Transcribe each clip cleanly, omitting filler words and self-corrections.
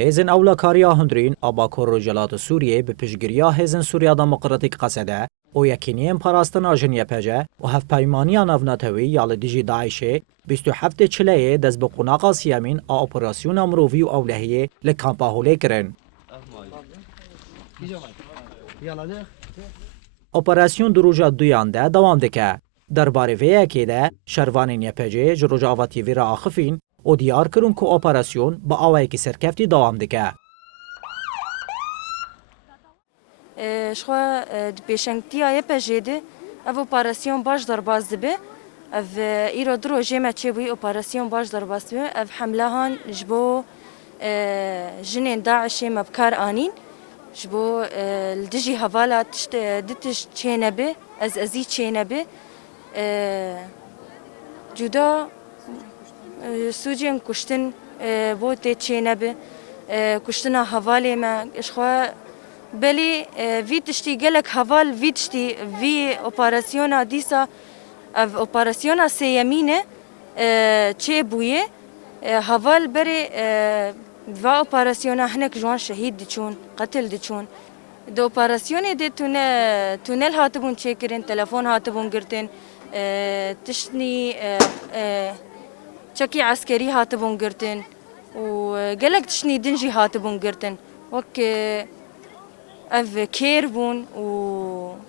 هێزن ئەوڵەکاریە هەندرین ئاباکۆ ڕۆژهەڵاتە سووریێ بە پشتگیریە هێزن سووریا دەموکراتیک قەسەدە و یەکینیان پاراستنا ژنیە پەجە و هەفپەیمانیە ناڤنەتەوی یا لە دژی داعشێ 27 چلەیە دەست بە قوناقا سیامین ئا ئۆپەراسیۆنا مرۆڤی و ئەولەهیە لە کامپا هەولێ کرن. ئۆپەراسیۆن دو ڕۆژە دویان de دەوام دکە. دەربارەی vêyekê de şervanên YPG ji Rojava TV re axifîn û diyar kirin ku operasyon bi awayekî serkeftî dewam dike. Xwe di pêşengtiya YPG de ev operasyon baş derbas dibe. Ev îro du rojê me çêbûyî operasyon baş derbas dibe. Ev hemlehan ji bo jinên Daişê me bikar anîn. Ji bo li dijî hevala di tişt çênebe, ez ezî çênebe. Cuda sûcên kuştin bo tê çênebe. Kuştina hevalê me xwe belê vî tiştî gelek heval vî tiştî vî operasyona dîsa ev operasyona sêyemîne çêbûye heval berê va operasyona hinek ji wan şehîd diçûn, qetil diçûn. Di operasyonê de tûnel hatibûn çêkirin, telefon hatibûn girtin, tiştî çekî eskerî hatibûn girtin û gelek tiştî din jî hatibûn girtin. Wek ev kêr bûn û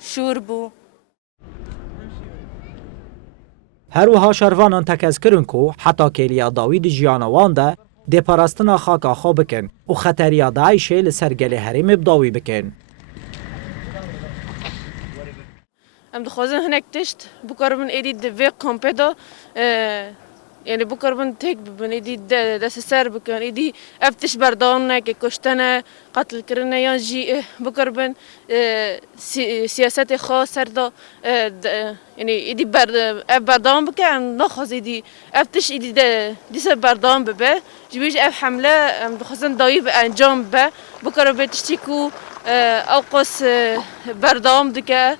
şûr bû. Her wiha şervanan tekez kirin ku heta kêliya dawî di jiyana wan de dêparastina xaka xwe bikin û xeteriya Daişê li ser gelê herêmê bi dawî bikin. Em dixwazin hinek tişt bikaribin êdî di vê kampê de yani bikaribin têk bibin êdî dest ser bikin êdî ev tişt berdewam neke kuştene qetilkirine yan jî bikaribin siyasetê xwe ser da yani êdî ev berdewam bike em naxwaz êdî ev tişt êdî dîsa berdewam bibe ji ber jî ev hemle em dixwazin dawî bi encam bibe bikaribe tiştî ku ew qas berdewam dike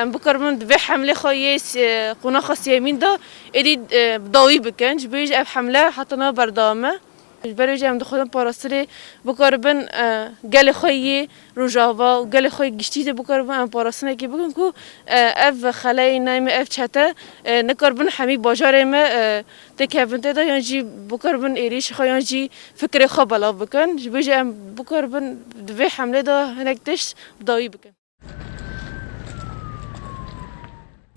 em bikaribin di vê hemlê xwe yê qunaxa sêmîn de êdî dawî bikin ji ber jî ev hemle hatina berdewam e. Ji ber jî em dixwazin parastirê bikaribin gelê xwe yê Rojava û gelê xwe giştî de bikaribin em parastinekê bikin ku ev xeleyê nayê me ev çete nikaribin hemî bajarê me têkevin tê de yan jî bikaribin êrişî xwe yan jî fikrê xwe belav bikin ji ber jî em bikaribin di vê hemlê de hinek tişt dawî bikin.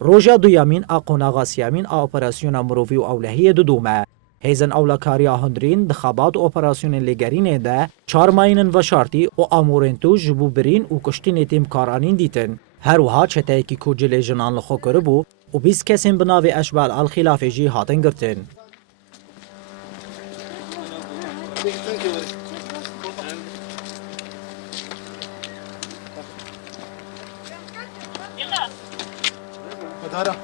Roja duyamîn a qonaxa siyamîn a operasyona mirovî û ewlehiyê didûme. Hêzin ewlekariya hundirîn di xebat operasyonên lêgerînê de çar mayînin veşartî û amûrên tûj ji bo birîn û kuştinê têm karanîn dîtin. Her wiha çeteyekî ku cilê jinan li xwe kiribû û 20 kesên bi navê Eşbel Elxilafê jî hatin girtin. دارا